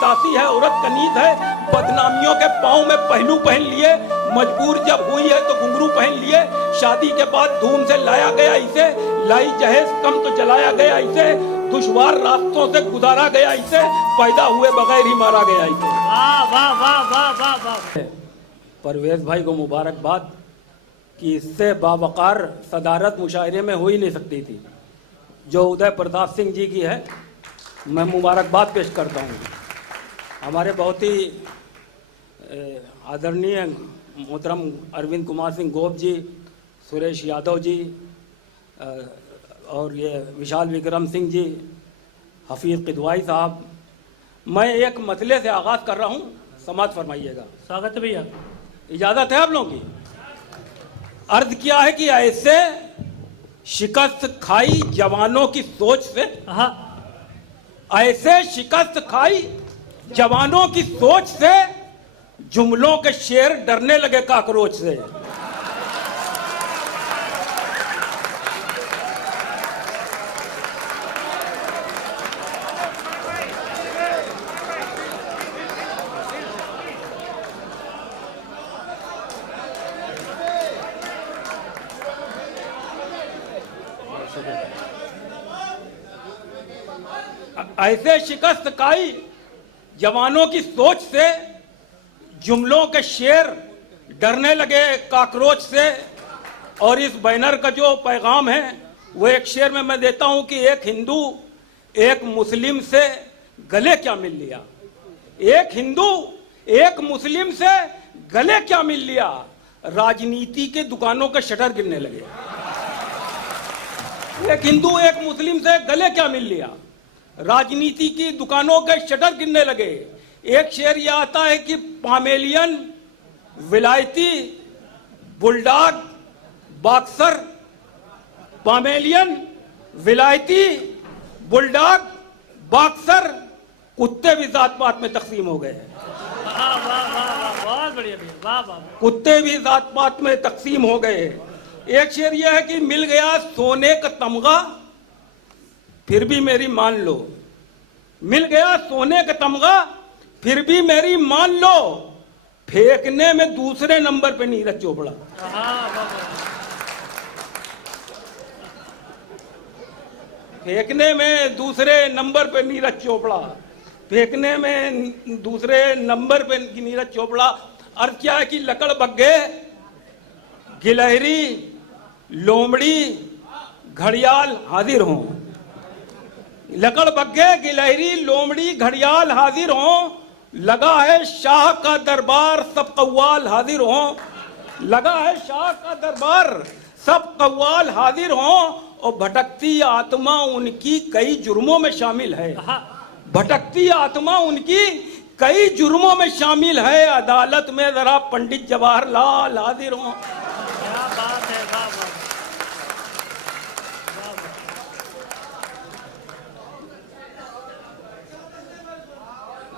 दासी है, औरत कनीज है, बदनामियों के पांव में पहलू पहन लिए, मजबूर जब हुई है तो घुंघरू पहन लिए, शादी के बाद धूम से लाया गया इसे, लाई जहेज कम तो जलाया गया इसे, दुश्वार रास्तों से गुजारा गया इसे, पैदा हुए बगैर ही मारा गया इसे। वाह वाह वाह वाह वाह वाह। परवेज भाई को मुबारकबाद कि इससे बावकार सदारत मुशायरे में हो ही नहीं सकती थी जो उदय प्रताप सिंह जी की है। मैं मुबारकबाद पेश करता हूँ हमारे बहुत ही आदरणीय मोहतरम अरविंद कुमार सिंह गोप जी, सुरेश यादव जी और ये विशाल विक्रम सिंह जी, हफीज़ किदवाई साहब। मैं एक मसले से आगाज़ कर रहा हूँ, समाज फरमाइएगा। स्वागत है भैया। इजाज़त है आप लोगों की? अर्ज किया है कि ऐसे शिकस्त खाई जवानों की सोच से, ऐसे शिकस्त खाई जवानों की सोच से जुमलों के शेर डरने लगे काकरोच से। ऐसे शिकस्त खाई जवानों की सोच से जुमलों के शेर डरने लगे काकरोच से। और इस बैनर का जो पैगाम है वो एक शेर में मैं देता हूं कि एक हिंदू एक मुस्लिम से गले क्या मिल लिया, एक हिंदू एक मुस्लिम से गले क्या मिल लिया, राजनीति के दुकानों के शटर गिरने लगे। एक हिंदू एक मुस्लिम से गले क्या मिल लिया, राजनीति की दुकानों के शटर गिरने लगे। एक शेर यह आता है कि पामेलियन, विलायती, बुलडॉग, बॉक्सर, पामेलियन, विलायती, बुलडॉग, बॉक्सर, कुत्ते भी जात पात में तकसीम हो गए हैं। बहुत बढ़िया भैया, वाह वाह। कुत्ते भी जात पात में तकसीम हो गए। एक शेर यह है कि मिल गया सोने का तमगा फिर भी मेरी मान लो, मिल गया सोने का तमगा फिर भी मेरी मान लो, फेंकने में दूसरे नंबर पे नीरज चोपड़ा। फेंकने में दूसरे नंबर पे नीरज चोपड़ा, फेंकने में दूसरे नंबर पे नीरज चोपड़ा। अर्थ क्या है कि लकड़ बग्गे, गिलहरी, लोमड़ी, घड़ियाल हाजिर हों। लकड़ बग्गे, गिलहरी, लोमड़ी, घड़ियाल हाजिर हों। लगा है शाह का दरबार सब कव्वाल हाजिर हों। लगा है शाह का दरबार सब कव्वाल हाजिर हों। और भटकती आत्मा उनकी कई जुर्मों में शामिल है, भटकती आत्मा उनकी कई जुर्मों में शामिल है। अदालत में जरा पंडित जवाहरलाल हाजिर हों। क्या बात है, वाह वाह।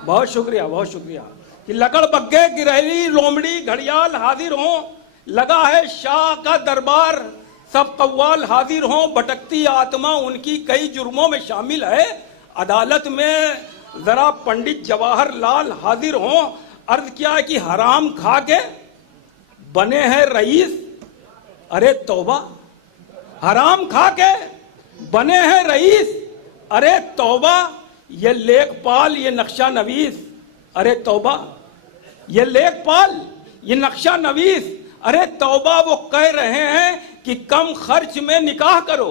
बहुत शुक्रिया, बहुत शुक्रिया। कि लकड़ बग्गे, गिलहरी, लोमड़ी, घड़ियाल हाजिर हों। लगा है शाह का दरबार सब कव्वाल हाजिर हों। भटकती आत्मा उनकी कई जुर्मों में शामिल है। अदालत में जरा पंडित जवाहरलाल हाजिर हों। अर्ज क्या है कि हराम खा के बने हैं रईस, अरे तौबा। हराम खा के बने हैं रईस, अरे तौबा। ये लेखपाल, ये नक्शा नवीस, अरे तौबा। ये लेखपाल, ये नक्शा नवीस, अरे तौबा। वो कह रहे हैं कि कम खर्च में निकाह करो,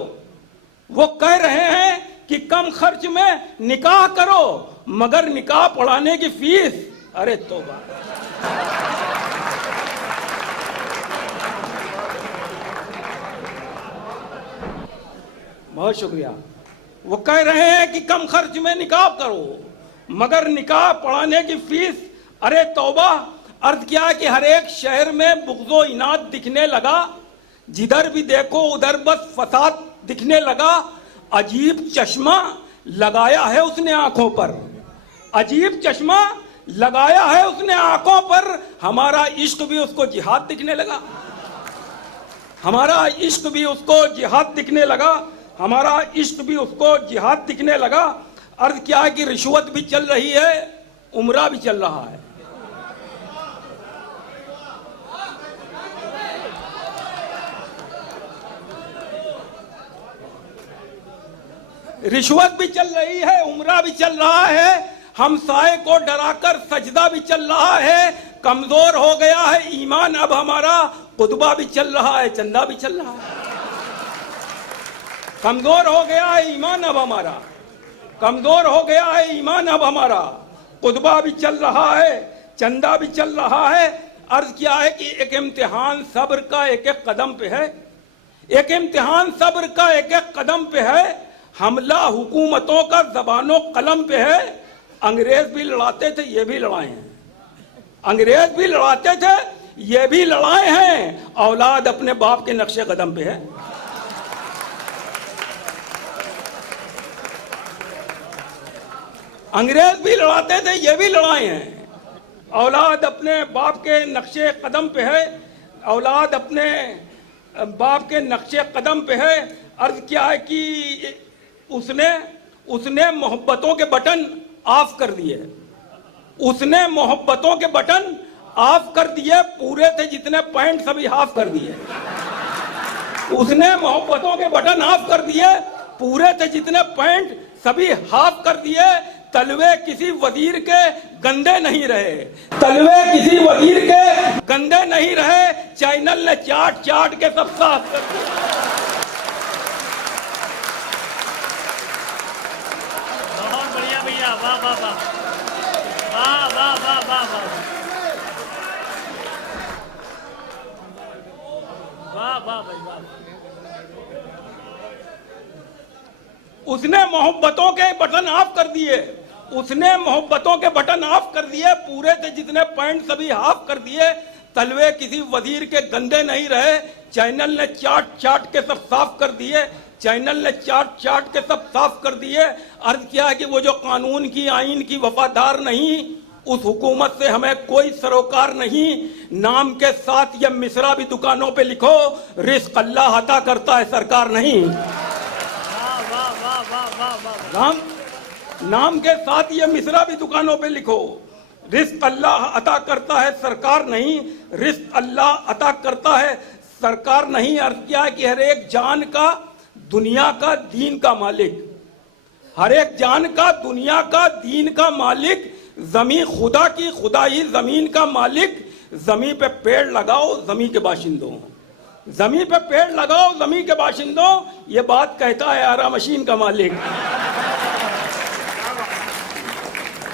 वो कह रहे हैं कि कम खर्च में निकाह करो, मगर निकाह पढ़ाने की फीस, अरे तौबा। बहुत शुक्रिया। वो कह रहे हैं कि कम खर्च में निकाह करो, मगर निकाह पढ़ाने की फीस, अरे तौबा। अर्थ क्या है कि हर एक शहर में बुग़्ज़ो इनाद दिखने लगा। जिधर भी देखो उधर बस फसाद दिखने लगा। अजीब चश्मा लगाया है उसने आंखों पर, अजीब चश्मा लगाया है उसने आंखों पर। हमारा इश्क भी उसको जिहाद दिखने लगा, हमारा इश्क भी उसको जिहाद दिखने लगा, हमारा इश्क भी उसको जिहाद दिखने लगा। अर्ज क्या है कि रिश्वत भी चल रही है, उम्रा भी चल रहा है। रिश्वत भी चल रही है, उम्रा भी चल रहा है, हमसाए को डराकर सजदा भी चल रहा है, कमजोर हो गया है ईमान अब हमारा, खुतबा भी चल रहा है, चंदा भी चल रहा है। कमजोर हो गया है ईमान अब हमारा, कमजोर हो गया है ईमान अब हमारा, खुतबा भी चल रहा है, चंदा भी चल रहा है। अर्ज किया है कि एक इम्तिहान सब्र का एक एक कदम पे है, एक इम्तिहान सब्र का एक एक कदम पे है, हमला हुकूमतों का जबानों कलम पे है। अंग्रेज भी लड़ाते थे, ये भी लड़ाए हैं, अंग्रेज भी लड़ाते थे, ये भी लड़ाए हैं। औलाद अपने बाप के नक्शे कदम पे है। अंग्रेज भी लड़ाते थे, ये भी लड़ाए हैं। औलाद अपने बाप के नक्शे कदम पे है, औलाद अपने बाप के नक्शे कदम पे है। अर्ज क्या है कि उसने मोहब्बतों के बटन ऑफ कर दिए, उसने मोहब्बतों के बटन ऑफ कर दिए, पूरे थे जितने पॉइंट सभी हाफ कर दिए। उसने मोहब्बतों के बटन ऑफ कर दिए, पूरे थे जितने पॉइंट सभी हाफ कर दिए। तलवे किसी वजीर के गंदे नहीं रहे, तलवे किसी वजीर के गंदे नहीं रहे, चैनल ने चाट चाट के सब साफ कर दिया। बहुत बढ़िया भैया, वाह वाह वाह वाह वाह वाह वाह वाह वाह भाई वाह। उसने मोहब्बतों के बटन ऑफ कर दिए, उसने मोहब्बतों के बटन ऑफ कर दिए, पूरे थे जितने पॉइंट सभी हाफ कर दिए। तलवे किसी वजीर के गंदे नहीं रहे, चैनल ने चाट चाट के सब साफ कर दिए, चैनल ने चाट चाट के सब साफ कर दिए। अर्ज किया है कि वो जो कानून की आईन की वफादार नहीं, उस हुकूमत से हमें कोई सरोकार नहीं। नाम के साथ ये मिसरा भी दुकानों पे लिखो, रिस्क अल्लाह अता करता है सरकार नहीं। नाम के साथ ये मिसरा भी दुकानों पे लिखो, रिस्क अल्लाह अता करता है सरकार नहीं, रिस्क अल्लाह अता करता है सरकार नहीं। अर्थ क्या है कि हर एक जान का दुनिया का दीन का मालिक, हर एक जान का दुनिया का दीन का मालिक, जमीन खुदा की, खुदा ही जमीन का मालिक। जमीन पे पेड़ लगाओ जमीन के बाशिंदों, जमीन पे पेड़ लगाओ जमीन के बाशिंदों, ये बात कहता है आरा मशीन का मालिक।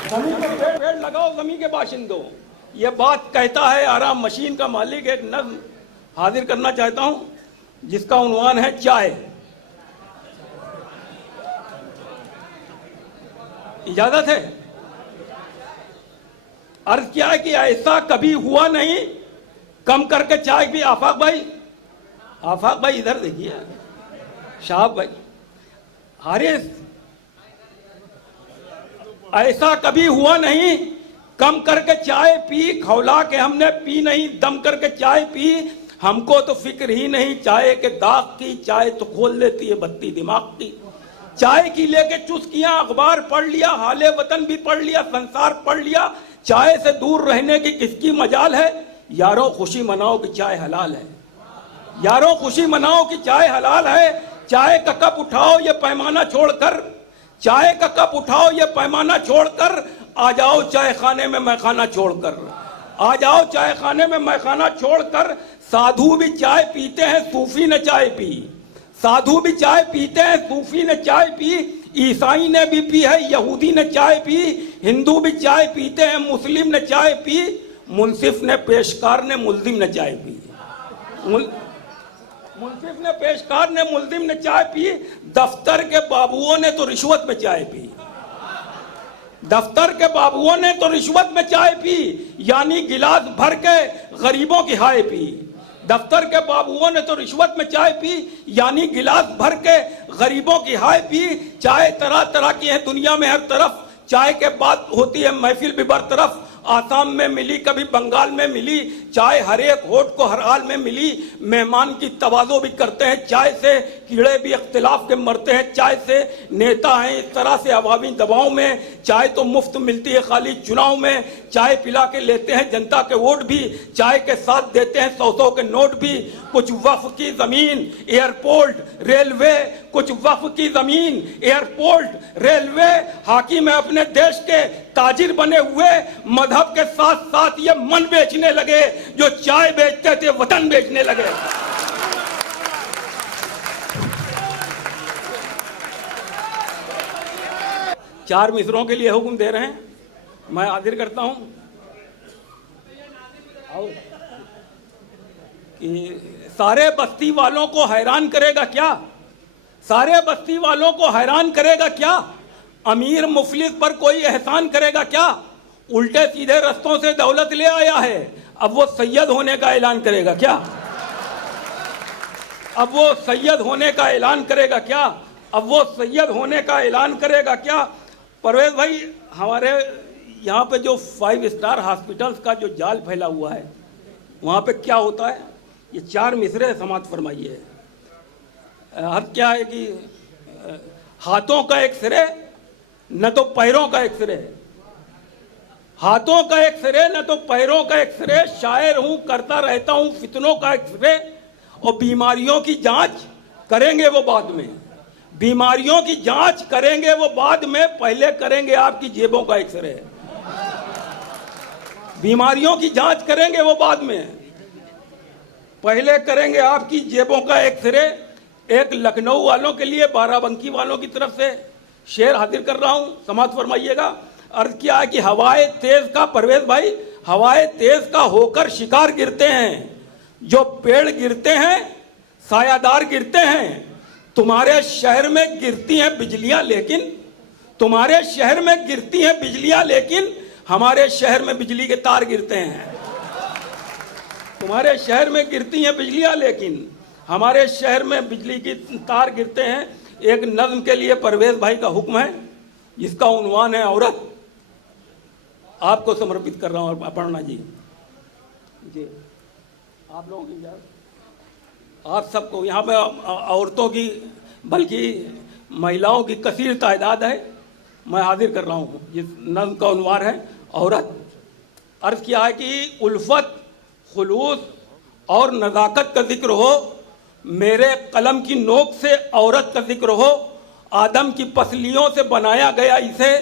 जमीन पे पेड़ लगाओ जमीन के बाशिंदों, ये बात कहता है आराम मशीन का मालिक। एक नज़्म हाजिर करना चाहता हूं जिसका उन्वान है चाय। इजाजत है? अर्ज क्या है कि ऐसा कभी हुआ नहीं, कम करके चाय पी। आफाक भाई इधर देखिए, शाह भाई, हारिस, ऐसा कभी हुआ नहीं, कम करके चाय पी, खौला के हमने पी नहीं, दम करके चाय पी। हमको तो फिक्र ही नहीं चाय के दाग की, चाय तो खोल देती है बत्ती दिमाग की। चाय की लेके चुस्कियां, अखबार पढ़ लिया, हाले वतन भी पढ़ लिया, संसार पढ़ लिया, चाय से दूर रहने की किसकी मजाल है। यारों खुशी मनाओ कि चाय हलाल है, यारों खुशी मनाओ कि चाय हलाल है। चाय का कप उठाओ ये पैमाना छोड़कर, चाय का कप उठाओ ये पैमाना छोड़कर, आ जाओ चाय खाने में मैखाना छोड़कर, आ जाओ चाय खाने में मैखाना छोड़कर। साधु भी चाय पीते हैं, सूफी ने चाय पी, साधु भी चाय पीते हैं, सूफी ने चाय पी, ईसाई ने भी पी है, यहूदी ने चाय पी, हिंदू भी चाय पीते हैं, मुस्लिम ने चाय पी, मुंसिफ ने, पेशकार ने, मुल्जिम ने चाय पी, मुंसिफ ने, पेशकार ने, मुल्जिम ने चाय पी। दफ्तर के बाबुओं ने तो रिश्वत में चाय पी, दफ्तर के बाबुओं ने तो रिश्वत में चाय पी, यानी गिलास भर के गरीबों की हाय पी। दफ्तर के बाबुओं ने तो रिश्वत में चाय पी, यानी गिलास भर के गरीबों की हाय पी। चाय तरह तरह की है दुनिया में हर तरफ, चाय के बाद होती है महफिल भी बरतरफ, आसाम में मिली, कभी बंगाल में मिली। चाय हर एक होठ को हर हाल में मिली। मेहमान की तवाज़ो भी करते हैं चाय से, कीड़े भी इख्तिलाफ के मरते हैं चाय से। नेता हैं इस तरह से अवामी दबाव में। चाय तो मुफ्त मिलती है खाली चुनाव में। चाय पिला के लेते हैं जनता के वोट भी, चाय के साथ देते हैं 100-100 के नोट भी। कुछ वक्फ की जमीन, एयरपोर्ट, रेलवे, कुछ वक्फ की जमीन, एयरपोर्ट, रेलवे। हाकिम अपने देश के ताजिर बने हुए, मजहब के साथ साथ ये मन बेचने लगे। जो चाय बेचते थे वतन बेचने लगे। चार मिसरों के लिए हुक्म दे रहे हैं, मैं हाजिर करता हूं कि सारे बस्ती वालों को हैरान करेगा क्या? सारे बस्ती वालों को हैरान करेगा क्या? अमीर मुफलिस पर कोई एहसान करेगा क्या? उल्टे सीधे रस्तों से दौलत ले आया है, अब वो सैयद होने का ऐलान करेगा क्या? अब वो सैयद होने का ऐलान करेगा क्या? अब वो सैयद होने का ऐलान करेगा क्या? परवेज भाई, हमारे यहाँ पे जो 5 स्टार हॉस्पिटल्स का जो जाल फैला हुआ है, वहाँ पे क्या होता है? ये चार मिसरे समाप्त फरमाइए। हर क्या है कि हाथों का एक सिरे न तो पैरों का एक सिरे, हाथों का एक सिरे न तो पैरों का एक सिरे। शायर हूं, करता रहता हूं फितनों का एक सिरे। और बीमारियों की जांच करेंगे वो बाद में, बीमारियों की जांच करेंगे वो बाद में, पहले करेंगे आपकी जेबों का एक सिरे। बीमारियों की जांच करेंगे वो बाद में, पहले करेंगे आपकी जेबों का एक सिरे। एक लखनऊ वालों के लिए, बाराबंकी वालों की तरफ से शेर हाजिर कर रहा हूं, समाप्त फरमाइएगा। अर्ज किया है कि हवाए तेज का, परवेज भाई, हवाए तेज का होकर शिकार गिरते हैं, जो पेड़ गिरते हैं सायादार गिरते हैं। तुम्हारे शहर में गिरती हैं बिजलियां, लेकिन तुम्हारे शहर में गिरती हैं बिजलियां, लेकिन हमारे शहर में बिजली के तार गिरते हैं। तुम्हारे शहर में गिरती हैं बिजलियां, लेकिन हमारे शहर में बिजली की तार गिरते हैं। एक नज्म के लिए परवेज भाई का हुक्म है, जिसका उन्वान है औरत। आपको समर्पित कर रहा हूं, अपर्णा जी। आप लोगों की इजाजत, आप सबको यहाँ पे औरतों की, बल्कि महिलाओं की कसीर तादाद है, मैं हाजिर कर रहा हूँ। जिस नज्म का उन्वान है औरत। अर्ज किया है कि उल्फत, खुलूस और नज़ाकत का जिक्र हो, मेरे कलम की नोक से औरत का जिक्र हो। आदम की पसलियों से बनाया गया इसे,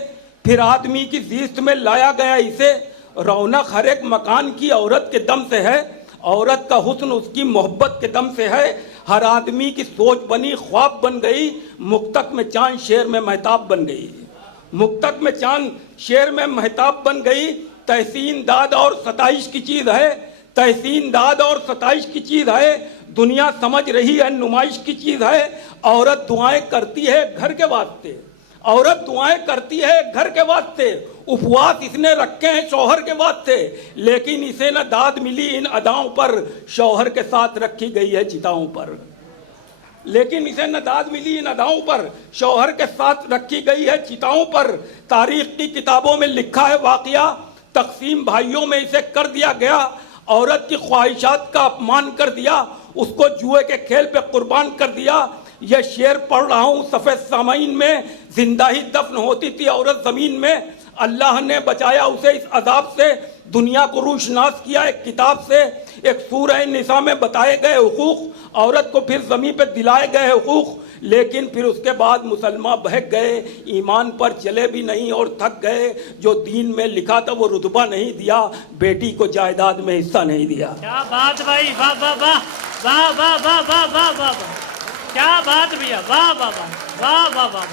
फिर आदमी की जीस्त में लाया गया इसे। रौनक हर एक मकान की औरत के दम से है, औरत का हुस्न उसकी मोहब्बत के दम से है। हर आदमी की सोच बनी ख्वाब बन गई, मुक्तक में चांद शेर में महताब बन गई। मुक्तक में चांद शेर में महताब बन गई। तहसीन दाद और सताइश की चीज़ है, तहसीन दाद और सताइश की चीज़ है। दुनिया समझ रही है नुमाइश की चीज़ है। औरत दुआएं करती है घर के वास्ते, औरत दुआएं करती है घर के वास्ते। उपवास इसने रखे हैं शौहर के वास्ते, लेकिन इसे न दाद मिली इन अदाओं पर, शौहर के साथ रखी गई है चिताओं पर। लेकिन इसे न दाद मिली इन अदाओं पर, शौहर के साथ रखी गई है चिताओं पर। तारीख की किताबों में लिखा है वाकया, तकसीम भाइयों में इसे कर दिया गया। औरत की ख्वाहिशात का अपमान कर दिया, उसको जुए के खेल पे कुर्बान कर दिया। यह शेर पढ़ रहा हूँ सफ़ेद सामाइन में, जिंदा ही दफन होती थी औरत ज़मीन में। अल्लाह ने बचाया उसे इस अजाब से, दुनिया को रूशनास किया एक किताब से। एक सूरह निसा में बताए गए हुकूक, औरत को फिर ज़मीन पे दिलाए गए हुकूक। लेकिन फिर उसके बाद मुसलमान बहक गए, ईमान पर चले भी नहीं और थक गए। जो दीन में लिखा था वो रुतबा नहीं दिया, बेटी को जायदाद में हिस्सा नहीं दिया। क्या बात भाई, वाह वाह वाह वाह वाह वाह वाह वाह वाह वाह, क्या बात भैया, वाह वाह वाह वाह वाह वाह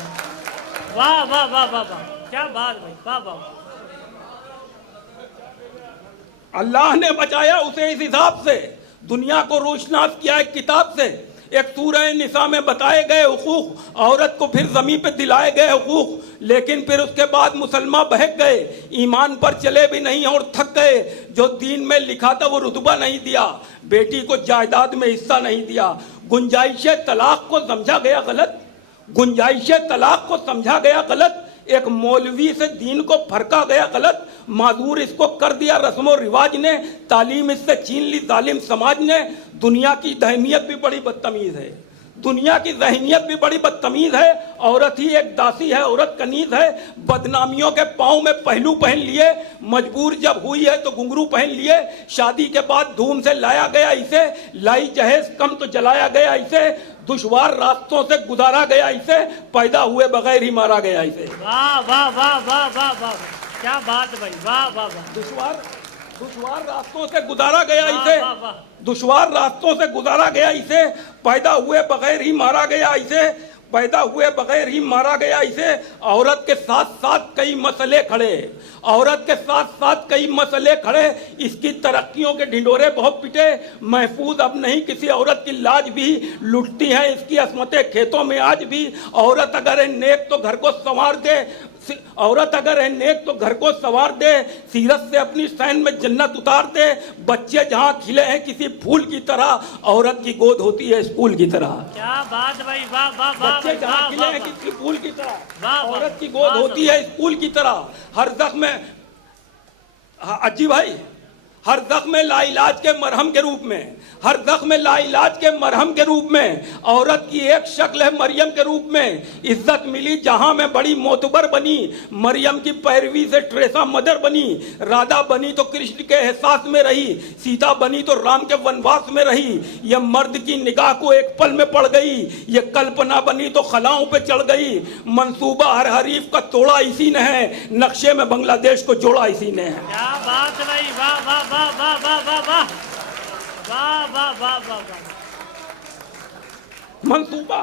वाह वाह वाह वाह वाह, क्या बात भाई, वाह वाह। अल्लाह ने बचाया उसे इस हिसाब से, दुनिया को रोशनास किया एक किताब से। एक सूरह निसा में बताए गए हुकूक, औरत को फिर ज़मीन पे दिलाए गए हुकूक। लेकिन फिर उसके बाद मुसलमान बहक गए, ईमान पर चले भी नहीं और थक गए। जो दीन में लिखा था वो रुतबा नहीं दिया, बेटी को जायदाद में हिस्सा नहीं दिया। गुंजाइश तलाक को समझा गया गलत, गुंजाइश तलाक को समझा गया गलत। एक मौलवी से दीन को फरका गया गलत। माजूर इसको कर दिया रस्मो रिवाज ने, तालीम इससे छीन ली जालिम समाज ने। दुनिया की दहनियत भी बड़ी बदतमीज है, दुनिया की जहनियत भी बड़ी बदतमीज है। औरत ही एक दासी है, औरत कनीज है। बदनामियों के पाँव में पहलू पहन लिए, मजबूर जब हुई है तो घुंघरू पहन लिए। शादी के बाद धूम से लाया गया इसे, लाई जहेज कम तो जलाया गया इसे। दुश्वार रास्तों से गुजारा गया इसे, पैदा हुए बगैर ही मारा गया इसे। वाह वाह वाह वाह वाह वाह, क्या बात भाई, वाह वाह वाह। दुश्वार रास्तों से गुजारा गया इसे, वाह, वाह। दुश्वार रास्तों से गुजारा गया इसे। पैदा हुए बगैर ही मारा गया इसे, पैदा हुए बगैर ही मारा गया इसे। औरत के साथ साथ कई मसले खड़े, औरत के साथ साथ कई मसले खड़े। इसकी तरक्कियों के ढिंडोरे बहुत पिटे, महफूज अब नहीं किसी औरत की लाज भी। लुटती हैं इसकी असमतें खेतों में आज भी। औरत अगर है नेक तो घर को संवार दे, औरत अगर है नेक तो घर को संवार दे। सीरत से अपनी सैन में जन्नत उतार दे। बच्चे जहाँ खिले हैं किसी फूल की तरह, औरत की गोद होती है स्कूल की तरह। क्या बात भाई, वाह वाह वाह। बच्चे जहाँ खिले हैं किसी फूल की तरह, वाह, वाह। औरत की गोद होती है स्कूल की तरह। हर जख्म में अजी भाई, हर जख्म में लाइलाज के मरहम के रूप में, हर जख्म में लाइलाज के मरहम के रूप में औरत की एक शक्ल है मरियम के रूप में। इज्जत मिली जहां में बड़ी मोतबर बनी, मरियम की पैरवी से ट्रेसा मदर बनी। राधा बनी तो कृष्ण के एहसास में रही, सीता बनी तो राम के वनवास में रही। यह मर्द की निगाह को एक पल में पड़ गई, ये कल्पना बनी तो खलाओं पे चढ़ गई। मंसूबा हर हरीफ का तोड़ा इसी ने है, नक्शे में बांग्लादेश को जोड़ा इसी ने है। क्या बात भाई, वाह वाह वाह वाह वाह वाह वाह वाह वाह वाह वाह वाह। मंसूबा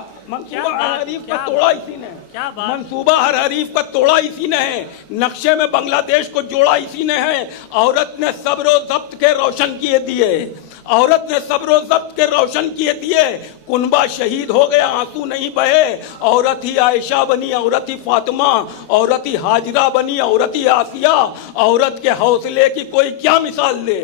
हर हरीफ का तोड़ा इसी ने, क्या बात। मंसूबा हर हरीफ का तोड़ा इसी ने है, नक्शे में बांग्लादेश को जोड़ा इसी ने है। औरत ने सब्र व ज़ब्त के रोशन किए दिए, औरत ने सब्र व ज़ब्त के रोशन किए दिए। कुनबा शहीद हो गया आंसू नहीं बहे। औरत ही आयशा बनी, औरत ही फातिमा, औरत ही हाजरा बनी, औरत ही आसिया। औरत के हौसले की कोई क्या मिसाल दे,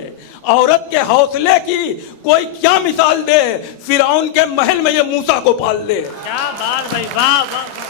औरत के हौसले की कोई क्या मिसाल दे। फिरौन के महल में ये मूसा को पाल दे। क्या बात भाई, वाह वाह।